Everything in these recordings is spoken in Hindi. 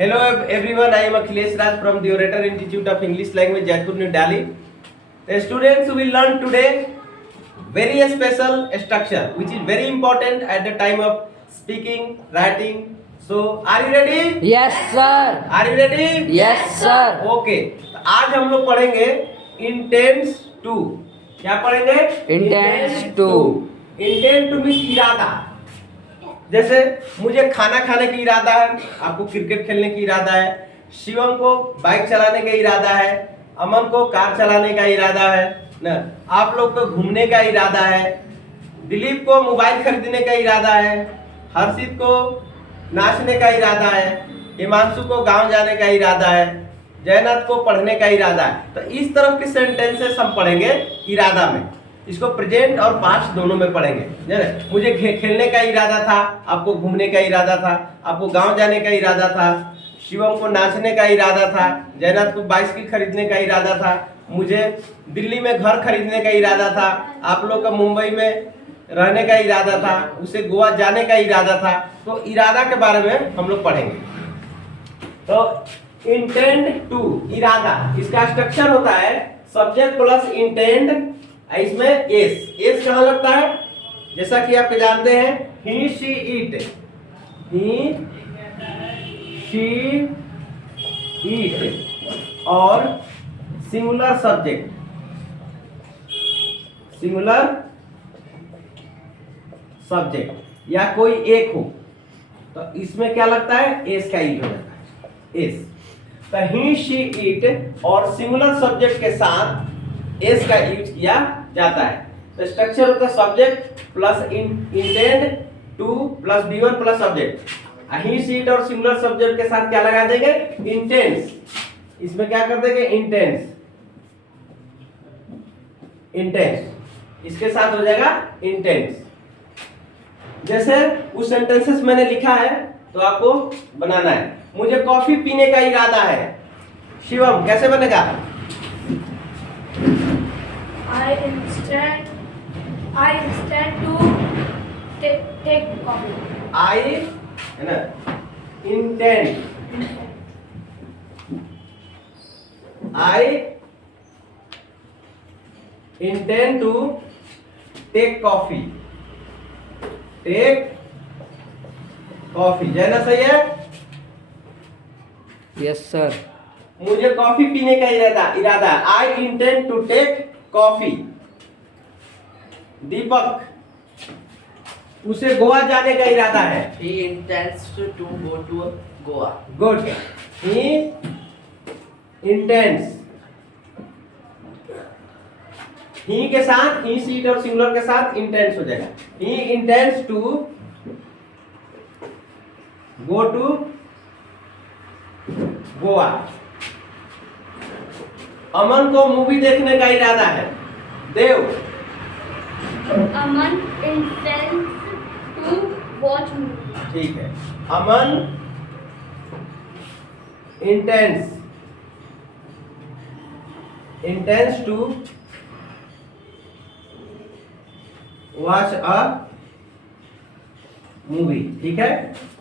Hello everyone, I am Akhilesh Raj from the Orator Institute of English Language, Jaipur, New Delhi. The students will learn today very special structure which is very important at the time of speaking, writing. So, are you ready? Yes sir. Are you ready? Yes sir. Okay. तो आज हम लोग पढ़ेंगे इंटेंस टू. क्या पढ़ेंगे? Intends to. Intent two means इरादा. जैसे मुझे खाना खाने की इरादा है, आपको क्रिकेट खेलने की इरादा है, शिवम को बाइक चलाने का इरादा है, अमन को कार चलाने का इरादा है ना, आप लोग को घूमने का इरादा है, दिलीप को मोबाइल खरीदने का इरादा है, हर्षित को नाचने का इरादा है, हिमांशु को गांव जाने का इरादा है, जयनाथ को पढ़ने का इरादा है. तो इस तरह के सेंटेंसेस हम पढ़ेंगे इरादा में. इसको प्रेजेंट और पास्ट दोनों में पढ़ेंगे. मुझे खेलने का इरादा था, आपको घूमने का इरादा था, आपको गांव जाने का इरादा था, शिवम को नाचने का इरादा था, जयनाथ को बाइसिकल खरीदने का इरादा था, मुझे दिल्ली में घर खरीदने का इरादा था, आप लोग का मुंबई में रहने का इरादा था, उसे गोवा जाने का इरादा था. तो इरादा के बारे में हम लोग पढ़ेंगे. तो इंटेंड टू, इरादा, इसका स्ट्रक्चर होता है सब्जेक्ट प्लस इंटेंड. इसमें एस कहाँ लगता है? जैसा कि आप जानते हैं he she it, he she it और सिंगुलर सब्जेक्ट, या कोई एक हो तो इसमें क्या लगता है? एस का यूज हो जाता है. एस. तो ही शी इट और सिंगुलर सब्जेक्ट के साथ एस का यूज किया जाता है. तो स्ट्रक्चर होता है subject plus intend to plus B1 plus subject. He she it और सिंगुलर सब्जेक्ट के साथ क्या लगा देंगे? इंटेंस. इसमें क्या कर देंगे? इंटेंस. इसके साथ हो जाएगा इंटेंस. जैसे उस सेंटेंसेस मैंने लिखा है तो आपको बनाना है. मुझे कॉफी पीने का इरादा है. शिवम कैसे बनेगा? I intend to take coffee. I है ना, intend. I intend to take coffee. Take coffee. जय ना, सही है? Yes sir. मुझे कॉफी पीने का इरादा. I intend to take coffee. Deepak, उसे गोवा जाने का इरादा है. He intends to go to Goa. Good. He intends. He के साथ ही सीट और सिंगुलर के साथ इंटेंस हो जाएगा. He intends to go to Goa. Aman को मूवी देखने का इरादा है. देव, Aman intends to watch movie. ठीक है. Aman intends to watch a movie. ठीक है.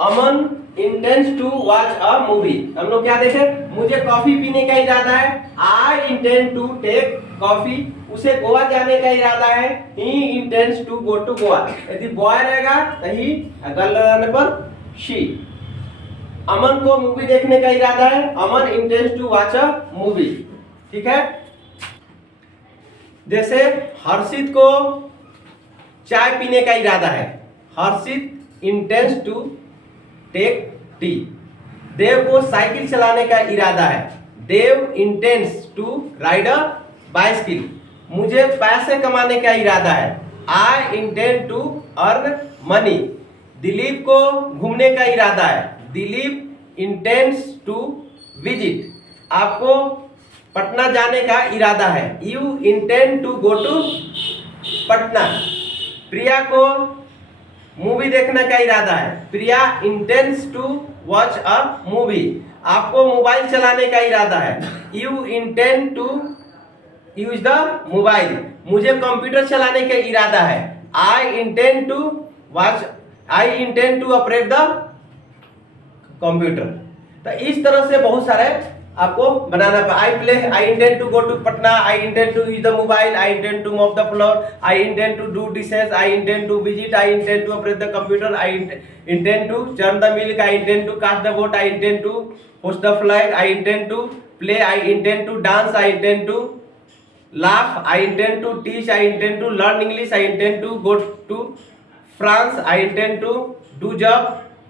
Aman intends to watch a movie. हम लोग क्या देखे? मुझे कॉफी पीने का इरादा है. I intend to take coffee. उसे गोवा जाने का इरादा है. He intends to go to Goa. यदि बॉय रहेगा तो ही, गर्ल रहने पर शी. अमन को मूवी देखने का इरादा है. Aman intends to watch a movie. ठीक है. जैसे हर्षित को चाय पीने का इरादा है. Harshit intends to take tea. Dev को साइकिल चलाने का इरादा है. Dev intends to ride a bicycle. मुझे पैसे कमाने का इरादा है. I intend to earn money. Dilip को घूमने का इरादा है. Dilip intends to visit. आपको पटना जाने का इरादा है. You intend to go to Patna. Priya को मूवी देखने का इरादा है. Priya intends to watch a movie. आपको मोबाइल चलाने का इरादा है. You intend to use the mobile. मुझे कंप्यूटर चलाने का इरादा है. I intend to operate the computer. तो इस तरह से बहुत सारे आपको बनाना पड़ेगा। I intend to go to Patna, I intend to use the mobile, I intend to mop the floor, I intend to do dishes, I intend to visit, I intend to operate the computer, I intend to churn the milk, I intend to cast the vote, I intend to host the flag, I intend to play, I intend to dance, I intend to laugh, I intend to teach, I intend to learn English, I intend to go to France, I intend to do job,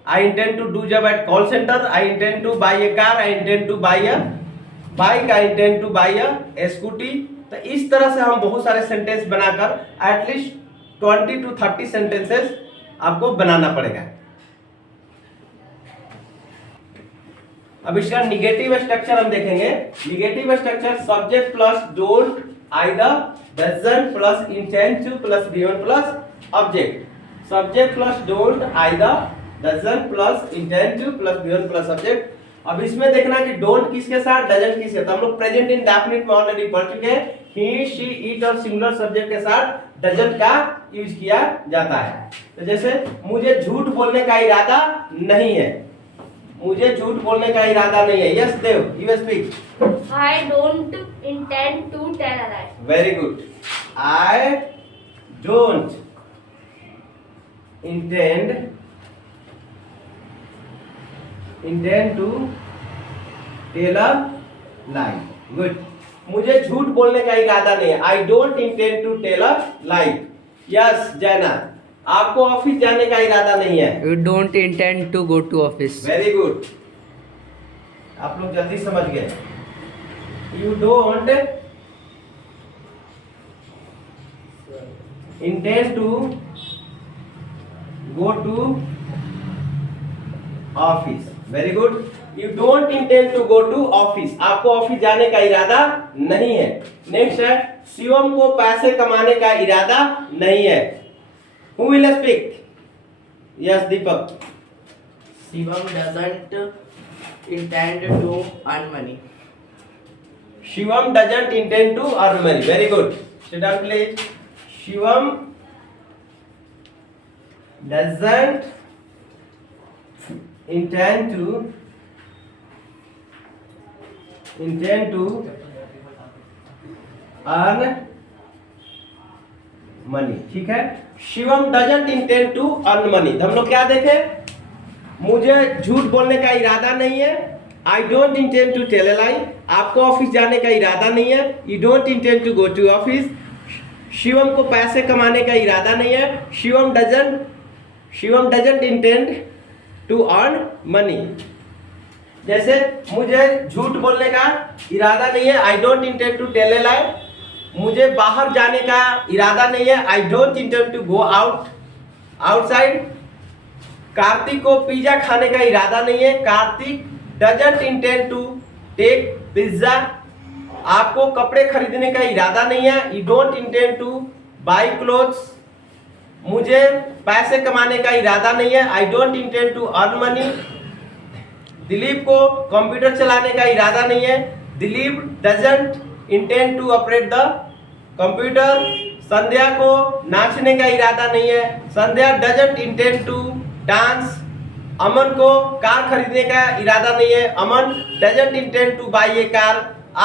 I intend to do job at call center, I intend to buy a car, I intend to buy a bike, I intend to buy a scooty। तो इस तरह से हम बहुत सारे सेंटेंस बनाकर एटलीस्ट 20 to 30 सेंटेंसेस आपको बनाना पड़ेगा। अब इसका निगेटिव स्ट्रक्चर हम देखेंगे। Negative structure subject plus don't, either, doesn't plus intend to plus given plus object. Subject plus don't, either, doesn't plus intend to plus given plus object. अब इसमें देखना कि डोंट किसके साथ, डजंट किसके साथ। हम लोग प्रेजेंट इंडेफिनिट में ऑलरेडी पढ़ चुके हैं। ही, शी, इट और सिंगुलर सब्जेक्ट के साथ डजंट का यूज किया जाता है। तो जैसे मुझे झूठ बोलने का इरादा नहीं है, मुझे झूठ बोलने का इरादा नहीं है। Yes Dev, you speak. I don't intend to tell a lie. Very good. I don't intend to tell a lie. Good. मुझे झूठ बोलने का इरादा नहीं है। I don't intend to tell a lie. Yes Jaina, आपको ऑफिस जाने का इरादा नहीं है। You don't intend to go to office. Very good, आप लोग जल्दी समझ गए। You don't intend to go to office. Very good. You don't intend to go to office, आपको ऑफिस जाने का इरादा नहीं है। नेक्स्ट है शिवम को पैसे कमाने का इरादा नहीं है। Who will speak? Yes, Deepak. Shivam doesn't intend to earn money. Shivam doesn't intend to earn money. Very good. Sit down, please. Shivam doesn't intend to earn money. ठीक है, Shivam doesn't intend to earn money. हम लोग क्या देखे, मुझे झूठ बोलने का इरादा नहीं है। I don't intend to tell a lie, आपको ऑफिस जाने का इरादा नहीं है। You don't intend to go to office. Shivam को पैसे कमाने का इरादा नहीं है। Shivam doesn't intend to earn money. जैसे मुझे झूठ बोलने का इरादा नहीं है। I don't intend to tell a lie. मुझे बाहर जाने का इरादा नहीं है। I don't intend to go outside. Kartik को पिज्जा खाने का इरादा नहीं है। Kartik doesn't intend to take pizza. आपको कपड़े खरीदने का इरादा नहीं है। You don't intend to buy clothes. मुझे पैसे कमाने का इरादा नहीं है। I don't intend to earn money. Dilip को कंप्यूटर चलाने का इरादा नहीं है। Dilip doesn't intend to operate the computer. Sandhya को नाचने का इरादा नहीं है। Sandhya doesn't intend to dance. Aman को कार खरीदने का इरादा नहीं है। Aman doesn't intend to buy a car.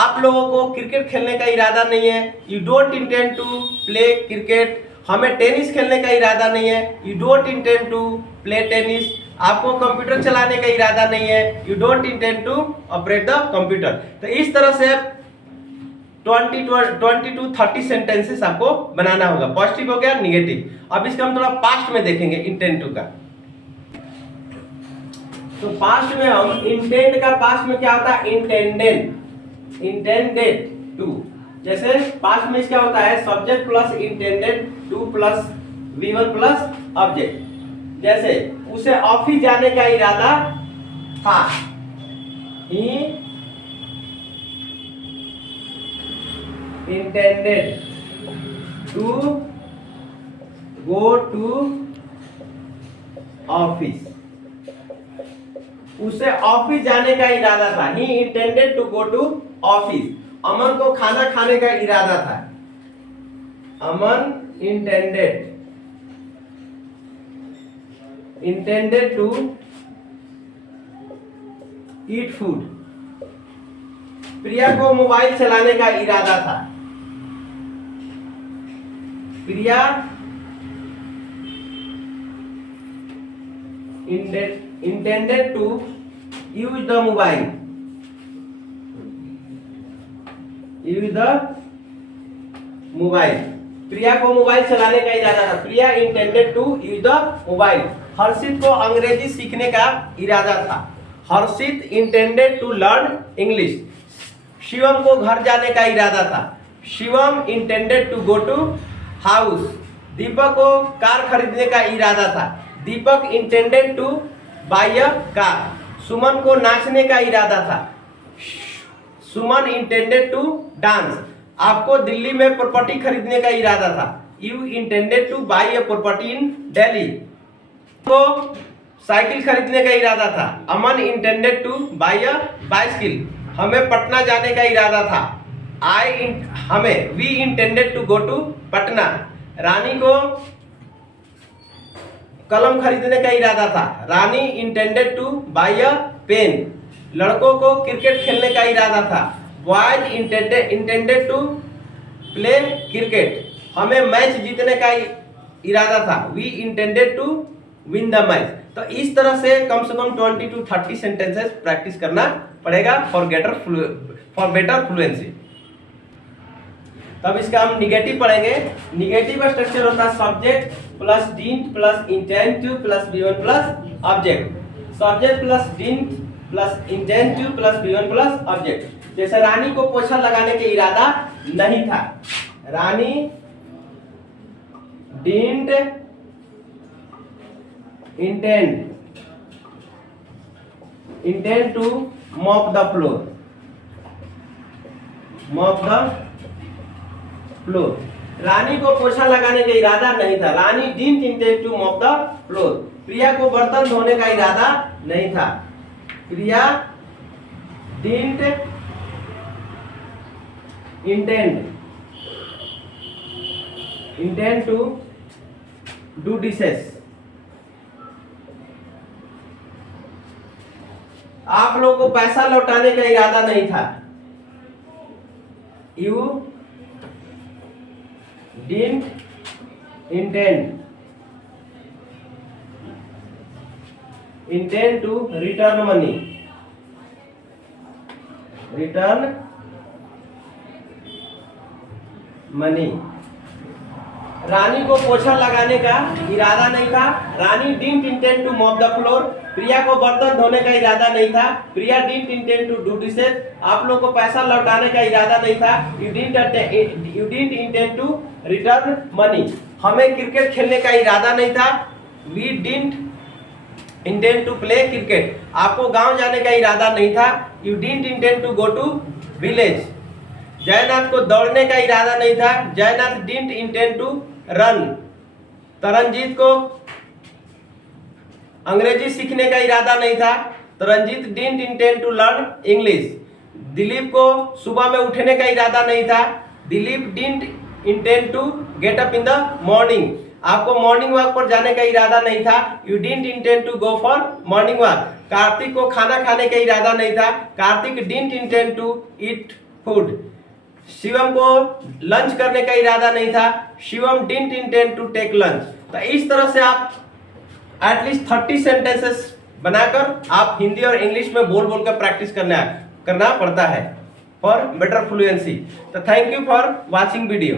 आप लोगों को क्रिकेट खेलने का इरादा नहीं है। You don't intend to play cricket. हमें टेनिस खेलने का इरादा नहीं है। You don't intend to play tennis. आपको कंप्यूटर चलाने का इरादा नहीं है। You don't intend to operate the computer. तो इस तरह से 20 to 30 सेंटेंसेस आपको बनाना होगा। पॉजिटिव हो गया, निगेटिव। अब इसका हम थोड़ा पास्ट में देखेंगे, इंटेंड टू का। तो पास्ट में हम इंटेंड का पास्ट में क्या होता है, इंटेंडेड टू। जैसे पास्ट में क्या होता है, subject plus intended to plus V1 plus object. जैसे उसे ऑफिस जाने का इरादा था। ही intended to go to office। उसे ऑफिस जाने का इरादा था। He intended to go to office। अमन को खाना खाने का इरादा था। अमन intended to ईट फूड। प्रिया को मोबाइल चलाने का इरादा था। प्रिया intended to use the mobile। use the mobile। प्रिया को मोबाइल चलाने का इरादा था। Priya intended to use the mobile. Harshit को अंग्रेजी सीखने का इरादा था। Harshit intended to learn English. Shivam को घर जाने का इरादा था। Shivam intended to go to house. Deepak को कार खरीदने का इरादा था। Deepak intended to buy a car. Suman को नाचने का इरादा था। Suman intended to dance. आपको दिल्ली में प्रॉपर्टी खरीदने का इरादा था। You intended to buy a property in Delhi. को साइकिल खरीदने का इरादा था। Aman intended to buy a bicycle. हमें पटना जाने का इरादा था। We intended to go to Patna. Rani को कलम खरीदने का इरादा था। Rani intended to buy a pen. लड़कों को क्रिकेट खेलने का इरादा था। Boys intended to play cricket. हमें मैच जीतने का इरादा था। We intended to win the match. तो इस तरह से कम 20 to 30 सेंटेंसेस प्रैक्टिस करना पड़ेगा फॉर बेटर फ्लुएंसी। तब इसका हम निगेटिव पढ़ेंगे। निगेटिव स्ट्रक्चर होता है subject plus didn't plus intend to plus V1 plus object. Subject plus didn't plus intend to plus V1 plus object. जैसे रानी को पोछा लगाने के इरादा नहीं था। Rani didn't intend to mop the floor. Rani को पोछा लगाने का इरादा नहीं था। Rani didn't intend to mop the floor. Priya को बर्तन धोने का इरादा नहीं था। Priya didn't intend to do dishes. आप लोगों को पैसा लौटाने का इरादा नहीं था। You didn't intend to return money. Rani को पोछा लगाने का इरादा नहीं था। Rani didn't intend to mop the floor. Priya को बर्तन धोने का इरादा नहीं था। Priya didn't intend to do dishes. आप लोग को पैसा लौटाने का इरादा नहीं था। You didn't intend to return money. हमें क्रिकेट खेलने का इरादा नहीं था। We didn't intend to play cricket. आपको गांव जाने का इरादा नहीं था। You didn't intend to go to village. Jaynath को दौड़ने का इरादा नहीं था। Jaynath didn't intend to run. Taranjeet को अंग्रेजी सीखने का इरादा नहीं था। Taranjeet didn't intend to learn English. Dilip को सुबह में उठने का इरादा नहीं था। Dilip didn't intend to get up in the morning. आपको मॉर्निंग वॉक पर जाने का इरादा नहीं था। You didn't intend to go for morning walk. Kartik को खाना खाने का इरादा नहीं था। Kartik didn't intend to eat food. Shivam को लंच करने का इरादा नहीं था। Shivam didn't intend to take lunch. तो इस तरह से आप एटलीस्ट 30 सेंटेंसेस बनाकर आप हिंदी और इंग्लिश में बोल कर प्रैक्टिस करना पड़ता है फॉर बेटर फ्लुएंसी। तो thank you for watching video.